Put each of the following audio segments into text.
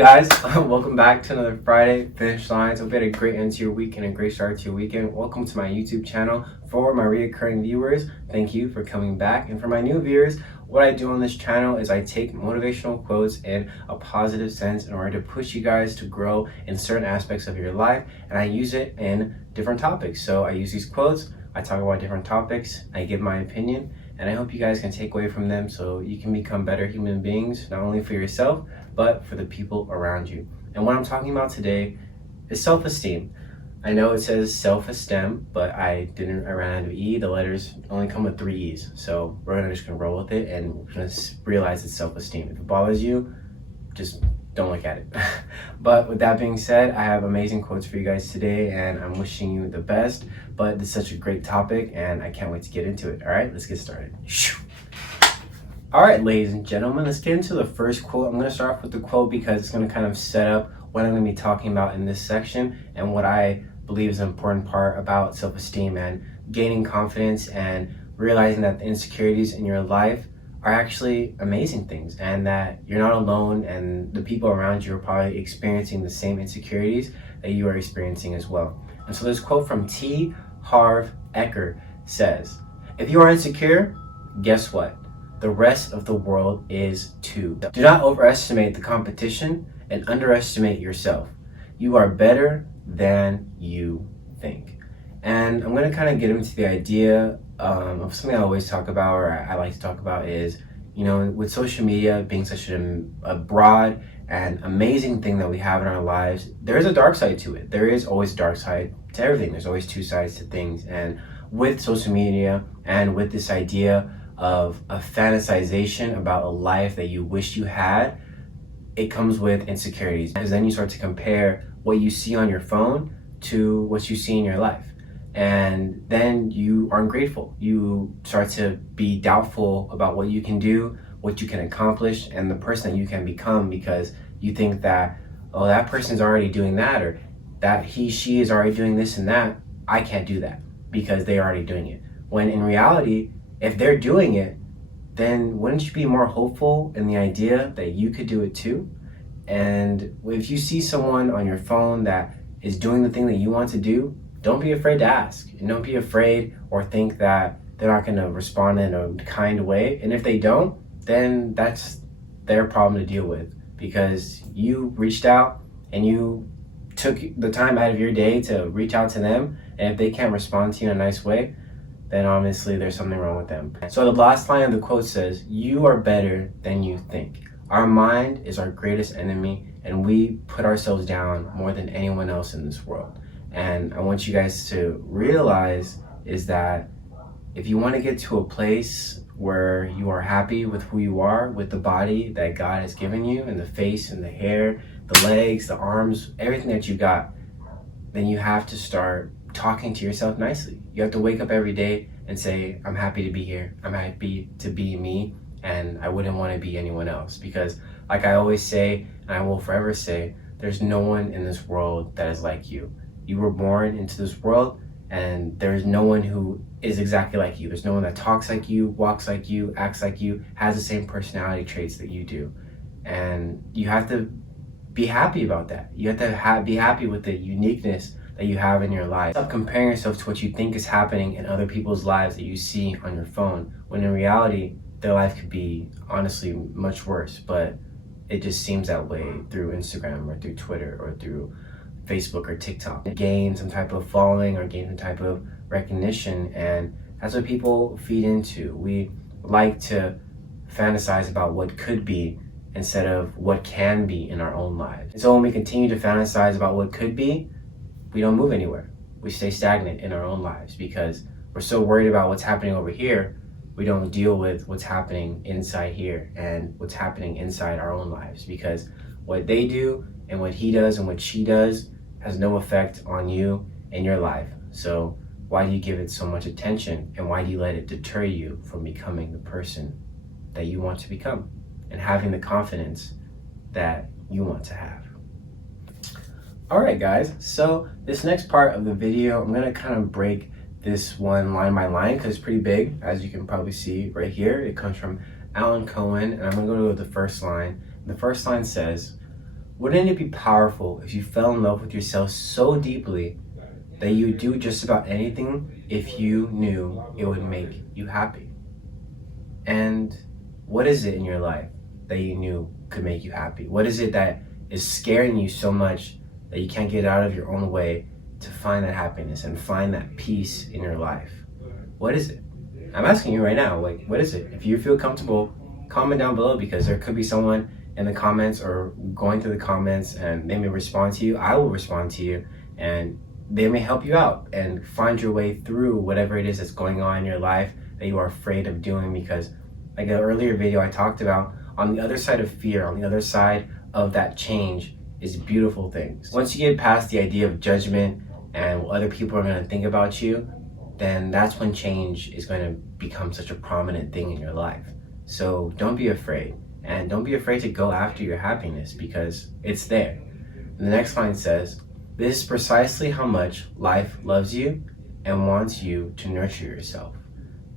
guys? Welcome back to another Friday Finish Lines. Hope you had a great end to your week and a great start to your weekend. Welcome to my YouTube channel. For my reoccurring viewers, thank you for coming back. And for my new viewers, what I do on this channel is I take motivational quotes in a positive sense in order to push you guys to grow in certain aspects of your life, and I use it in different topics. So I use these quotes, I talk about different topics, I give my opinion, and I hope you guys can take away from them so you can become better human beings, not only for yourself, but for the people around you. And what I'm talking about today is self-esteem. I know it says self-esteem, but I ran out of E. The letters only come with 3 E's. So we're just gonna roll with it and we're gonna realize it's self-esteem. If it bothers you, just don't look at it. But with that being said, I have amazing quotes for you guys today and I'm wishing you the best. But it's such a great topic and I can't wait to get into it. All right, let's get started. All right, ladies and gentlemen, let's get into the first quote. I'm gonna start off with the quote because it's gonna kind of set up what I'm gonna be talking about in this section and what I believe is an important part about self-esteem and gaining confidence and realizing that the insecurities in your life are actually amazing things and that you're not alone and the people around you are probably experiencing the same insecurities that you are experiencing as well. And so this quote from T. Harv Eker says, "If you are insecure, guess what? The rest of the world is too. Do not overestimate the competition and underestimate yourself. You are better than you think." And I'm going to kind of get into the idea of something I always talk about, or I like to talk about, is, you know, with social media being such a broad and amazing thing that we have in our lives, there is a dark side to it. There is always a dark side to everything. There's always 2 sides to things. And with social media and with this idea of a fantasization about a life that you wish you had, it comes with insecurities, because then you start to compare what you see on your phone to what you see in your life, and then you aren't grateful. You start to be doubtful about what you can do, what you can accomplish, and the person that you can become, because you think that, oh, that person's already doing that, or that she is already doing this and that, I can't do that because they're already doing it. When in reality, if they're doing it, then wouldn't you be more hopeful in the idea that you could do it too? And if you see someone on your phone that is doing the thing that you want to do, don't be afraid to ask. And don't be afraid or think that they're not going to respond in a kind way. And if they don't, then that's their problem to deal with, because you reached out and you took the time out of your day to reach out to them. And if they can't respond to you in a nice way, then obviously there's something wrong with them. So the last line of the quote says, "You are better than you think." Our mind is our greatest enemy, and we put ourselves down more than anyone else in this world. And I want you guys to realize is that if you want to get to a place where you are happy with who you are, with the body that God has given you, and the face and the hair, the legs, the arms, everything that you got, then you have to start talking to yourself nicely. You have to wake up every day and say, I'm happy to be here. I'm happy to be me, and I wouldn't want to be anyone else. Because like I always say, and I will forever say, there's no one in this world that is like you. You were born into this world, and there's no one who is exactly like you. There's no one that talks like you, walks like you, acts like you, has the same personality traits that you do. And you have to be happy about that. You have to be happy with the uniqueness that you have in your life. Stop comparing yourself to what you think is happening in other people's lives that you see on your phone, when in reality, their life could be honestly much worse, but it just seems that way through Instagram or through Twitter or through Facebook or TikTok. Gain some type of following or gain some type of recognition, and that's what people feed into. We like to fantasize about what could be instead of what can be in our own lives. And so when we continue to fantasize about what could be, we don't move anywhere. We stay stagnant in our own lives because we're so worried about what's happening over here, we don't deal with what's happening inside here and what's happening inside our own lives, because what they do and what he does and what she does has no effect on you and your life. So why do you give it so much attention, and why do you let it deter you from becoming the person that you want to become and having the confidence that you want to have? Alright guys, so this next part of the video, I'm going to kind of break this one line by line because it's pretty big, as you can probably see right here. It comes from Alan Cohen, and I'm going to go to the first line. The first line says, Wouldn't it be powerful if you fell in love with yourself so deeply that you would do just about anything if you knew it would make you happy? And what is it in your life that you knew could make you happy? What is it that is scaring you so much that you can't get out of your own way to find that happiness and find that peace in your life? What is it? I'm asking you right now, like, what is it? If you feel comfortable, comment down below, because there could be someone in the comments or going through the comments and they may respond to you. I will respond to you, and they may help you out and find your way through whatever it is that's going on in your life that you are afraid of doing. Because like an earlier video I talked about, on the other side of fear, on the other side of that change is beautiful things. Once you get past the idea of judgment and what other people are going to think about you, then that's when change is going to become such a prominent thing in your life. So don't be afraid, and don't be afraid to go after your happiness, because it's there. And the next line says, "This is precisely how much life loves you and wants you to nurture yourself."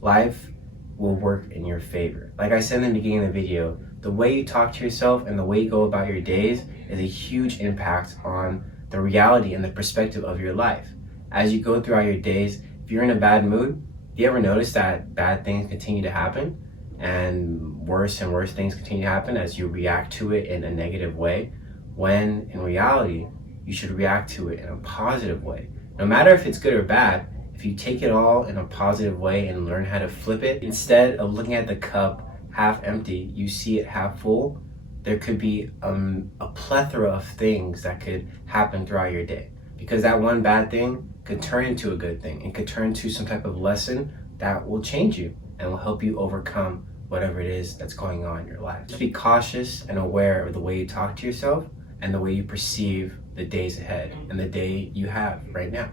Life will work in your favor. Like I said in the beginning of the video, the way you talk to yourself and the way you go about your days is a huge impact on the reality and the perspective of your life. As you go throughout your days, if you're in a bad mood, do you ever notice that bad things continue to happen and worse things continue to happen as you react to it in a negative way? When in reality, you should react to it in a positive way. No matter if it's good or bad, if you take it all in a positive way and learn how to flip it, instead of looking at the cup half empty, you see it half full, there could be a plethora of things that could happen throughout your day. Because that one bad thing could turn into a good thing. It could turn into some type of lesson that will change you and will help you overcome whatever it is that's going on in your life. Just be cautious and aware of the way you talk to yourself and the way you perceive the days ahead and the day you have right now.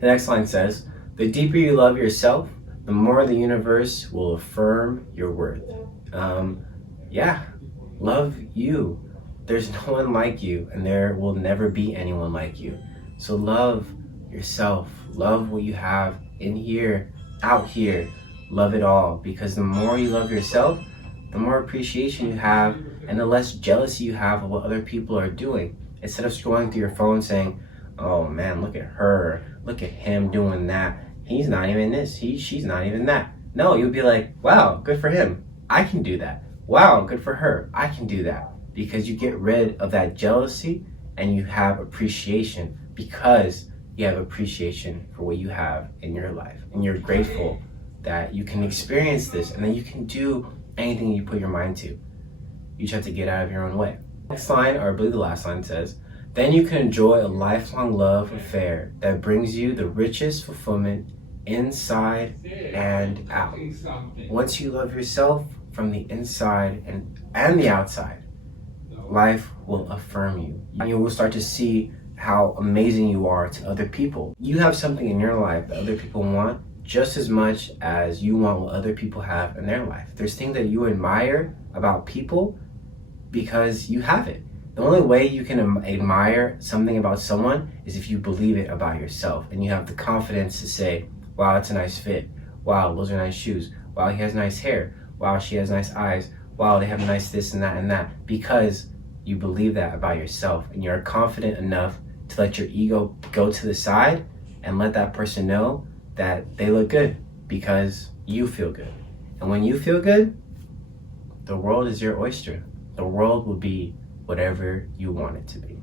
The next line says, "The deeper you love yourself, the more the universe will affirm your worth." Love you. There's no one like you, and there will never be anyone like you. So love yourself. Love what you have in here, out here. Love it all, because the more you love yourself, the more appreciation you have and the less jealousy you have of what other people are doing. Instead of scrolling through your phone saying, "Oh man, look at her, look at him doing that. He's not even this, she's not even that." No, you'll be like, "Wow, good for him. I can do that. Wow, good for her. I can do that." Because you get rid of that jealousy and you have appreciation, because you have appreciation for what you have in your life. And you're grateful that you can experience this and that you can do anything you put your mind to. You just have to get out of your own way. Next line, or I believe the last line, says, "Then you can enjoy a lifelong love affair that brings you the richest fulfillment inside and out." Once you love yourself from the inside and the outside, life will affirm you. You will start to see how amazing you are to other people. You have something in your life that other people want just as much as you want what other people have in their life. There's things that you admire about people because you have it. The only way you can admire something about someone is if you believe it about yourself and you have the confidence to say, "Wow, that's a nice fit. Wow, those are nice shoes. Wow, he has nice hair. Wow, she has nice eyes. Wow, they have nice this and that," because you believe that about yourself and you're confident enough to let your ego go to the side and let that person know that they look good because you feel good. And when you feel good, the world is your oyster. The world will be whatever you want it to be.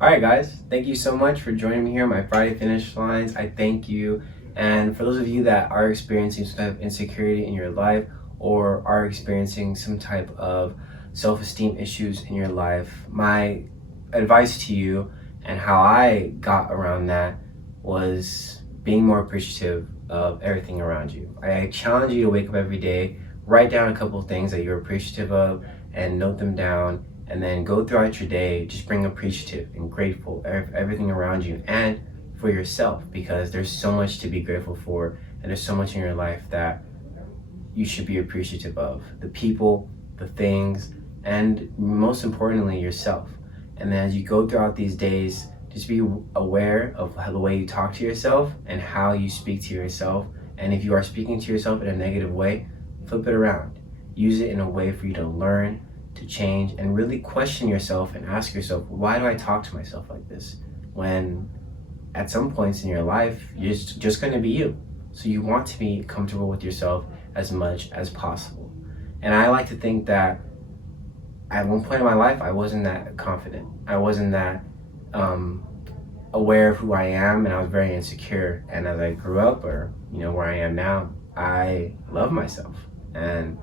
All right, guys, thank you so much for joining me here on my Friday Finish Lines. I thank you. And for those of you that are experiencing some type of insecurity in your life or are experiencing some type of self-esteem issues in your life, my advice to you and how I got around that was being more appreciative of everything around you. I challenge you to wake up every day, write down a couple of things that you're appreciative of and note them down, and then go throughout your day just being appreciative and grateful of everything around you and for yourself, because there's so much to be grateful for and there's so much in your life that you should be appreciative of. The people, the things, and most importantly, yourself. And then as you go throughout these days, just be aware of how the way you talk to yourself and how you speak to yourself. And if you are speaking to yourself in a negative way, flip it around. Use it in a way for you to learn, to change and really question yourself and ask yourself, why do I talk to myself like this? When at some points in your life, you're just going to be you. So you want to be comfortable with yourself as much as possible. And I like to think that at one point in my life, I wasn't that confident. I wasn't that aware of who I am, and I was very insecure. And as I grew up, or where I am now, I love myself. And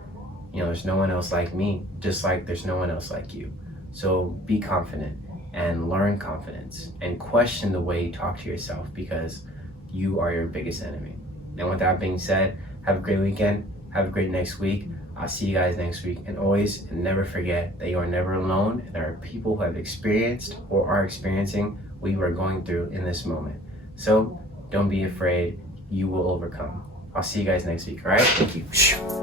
there's no one else like me, just like there's no one else like you. So be confident and learn confidence and question the way you talk to yourself, because you are your biggest enemy. And with that being said, have a great weekend. Have a great next week. I'll see you guys next week. And always never forget that you are never alone. And there are people who have experienced or are experiencing what you are going through in this moment. So don't be afraid. You will overcome. I'll see you guys next week. All right? Thank you.